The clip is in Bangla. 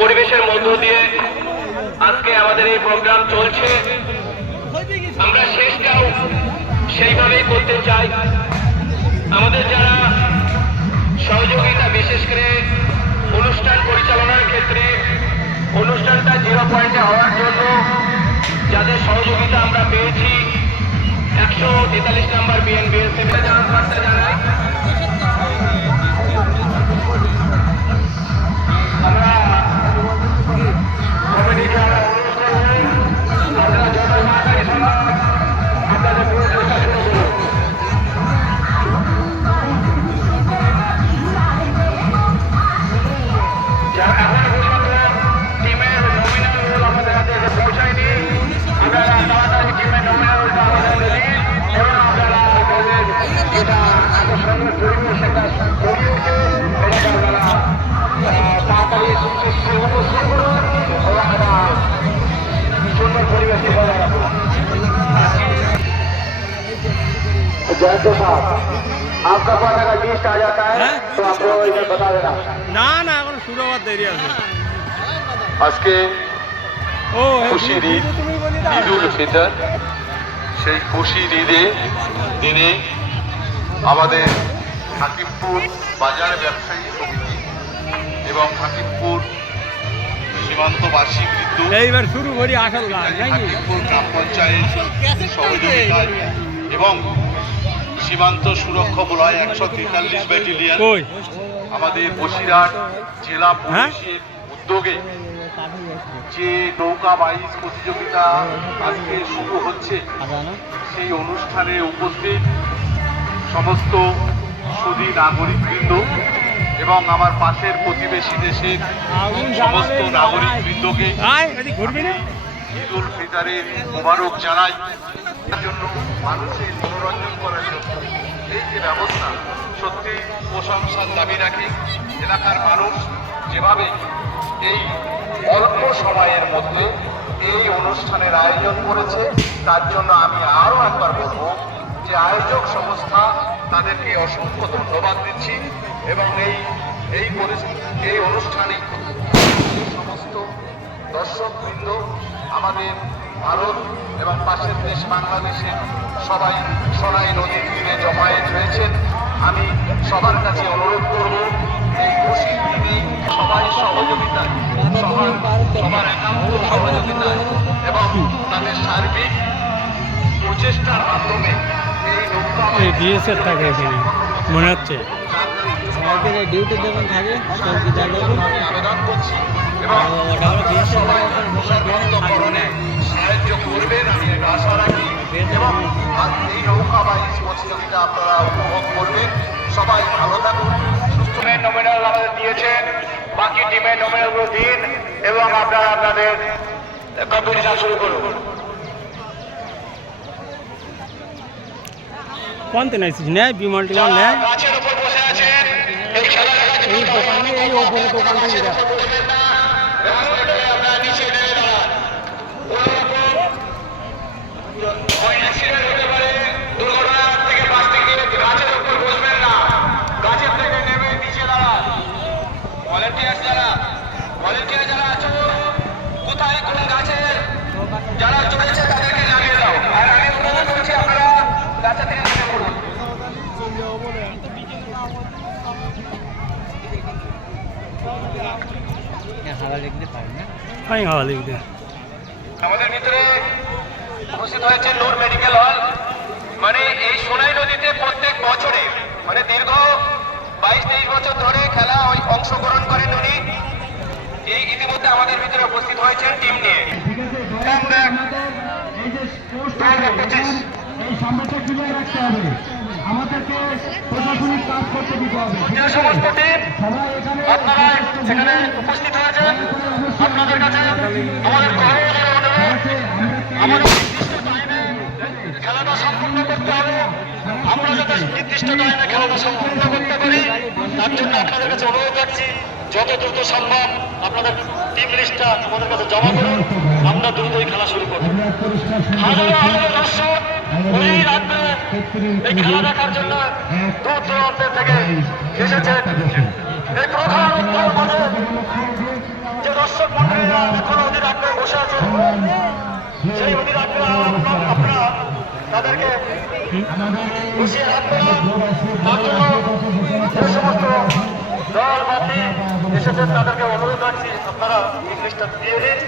পরিবেশের মধ্য দিয়ে আজকে আমাদের এই প্রোগ্রাম চলছে। আমরা শেষটাও সেইভাবেই করতে চাই। আমাদের যারা সহযোগিতা, বিশেষ করে অনুষ্ঠান পরিচালনার ক্ষেত্রে, অনুষ্ঠানটা জিরো পয়েন্টে হওয়ার জন্য যাদের সহযোগিতা আমরা পেয়েছি, একশো তেতাল্লিশ নাম্বার বিএনবিএসএফ জানাই जयंत साहब आपका पास अगर लिस्ट आ जाता है हैं? तो आपको इधर बता देना না না এখন শুরু হওয়ার দেরি আছে আজকে ও খুশির ঈদ ঈদ উল ফিতর সেই খুশির ঈদে দিনে আমাদের হাকিমপুর বাজার ব্যবসায়ী সমিতি এবং হাকিমপুর সীমান্তবাসী বৃদ্ধ এইবার শুরু করি আসল গান হাকিমপুর গ্রাম পঞ্চায়েত সহযোগিতায় এবং সীমান্ত সুরক্ষা বলয় একশো তেতাল্লিশ ব্যাটালিয়ন আমাদের বসিরহাট জেলা হ্যাঁ? পুলিশের উদ্যোগে যে নৌকা বাইচ প্রতিযোগিতা আজকে শুরু হচ্ছে সেই অনুষ্ঠানে উপস্থিত সমস্ত সুদী নাগরিকবৃন্দ এবং আমার পাশের প্রতিবেশী দেশের সমস্ত এদিক ঘুরবি ঈদ উল ফিতরের মোবারক জানাই। এর জন্য মানুষের মনোরঞ্জন করার জন্য এই যে ব্যবস্থা সত্যি প্রশংসার দাবি রাখি এলাকার মানুষ যেভাবে এই অল্প সময়ের মধ্যে এই অনুষ্ঠানের আয়োজন করেছে তার জন্য আমি আরও একবার বলব যে আয়োজক সংস্থা তাদেরকে অসংখ্য ধন্যবাদ দিচ্ছি। এবং এই এই এই অনুষ্ঠানে সমস্ত দর্শকবৃন্দ, আমাদের ভারত এবং পাশের দেশ বাংলাদেশের সবাই সোনাই নদীর তীরে জমায়েত হয়েছেন। আমি সবার কাছে অনুরোধ করব, এই খুশি দিদি সবাই সহযোগিতায়, সবার সবার একান্ত সহযোগিতায় এবং তাদের সার্বিক প্রচেষ্টার মাধ্যমে এই নৌকা এখানে, মনে হচ্ছে। সারাদিনে ডিউটি যখন থাকে সবজি আমি আবেদন করছি এবং সবাই সর্বান্তকরণে সাহায্য করবেন আমি আশা রাখি। এবং এই নৌকা বাইচ প্রতিযোগিতা আপনারা উপভোগ করবেন। সবাই ভালো থাকুন সুস্থ নমিনাল আমাদের দিয়েছেন বাকি টিমের নমিনালগুলো দিন এবং আপনারা আপনাদের কম্পিটিশন শুরু করুন। কোনতে নাইছিস নেয় বিমল টিমল যারা এই দোকানে এই ওপরে দোকানটা এটা আপনারা নিচে নেমে দাঁড়ান কোনোরকম ওই অ্যাক্সিডেন্ট হতে পারে দুর্ঘটনা থেকে বাঁচতে গিয়ে গাছের উপর বসবেন না গাছের থেকে নেমে নিচে দাঁড়ান ভলেন্টিয়ার যারা ভলেন্টিয়ার যারা আছো কোথায় কোন গাছে যারা চড়েছে তাদেরকে জানিয়ে দাও আর আমি অনুরোধ করছি আপনারা গাছে থেকে নেমে পড়ুন হাওয়া দেখতে পাই না? হাওয়া লিখতে। আমাদের ভিতরে উপস্থিত হয়েছে নূর মেডিকেল হল। মানে এই সোনাই নদীতে প্রত্যেক বছরে মানে দীর্ঘ বাইশ তেইশ বছর ধরে খেলা ওই অংশগ্রহণ করেন উনি। এই ইতিমধ্যে আমাদের ভিতরে উপস্থিত হয়েছেন টিম নিয়ে। আমাদেরকে প্রশাসনিক কাজ করতে দিতে হবে যে সমস্ত টিম আপনারা সেখানে উপস্থিত হয়েছেন আপনাদের কাছে আমাদের আমাদের নির্দিষ্ট টাইমে খেলাটা সম্পূর্ণ করতে হবে। আমরা যাতে নির্দিষ্ট টাইমে খেলাটা সম্পূর্ণ করতে পারি, তার জন্য আপনাদের কাছে অনুরোধ রাখছি, যত দ্রুত সম্ভব আপনাদের টিম লিস্টটা আমাদের কাছে জমা করুন, আমরা দ্রুত এই খেলা শুরু করব। হাজারো হাজারো দর্শক ওই রাত্রে এই খেলা দেখার জন্য দূর দূরান্তের থেকে এসেছেন। এই প্রধান যে দর্শক মন্ডলীরা এখন অধীর আগ্রহে বসে আছেন, সেই অধীর আগ্রহ আপনারা তাদেরকে বসিয়ে রাখবেন। তার সমস্ত দল বাতি এসেছেন, তাদেরকে অনুরোধ রাখছি, আপনারা ইংলিশটা দিয়ে দিন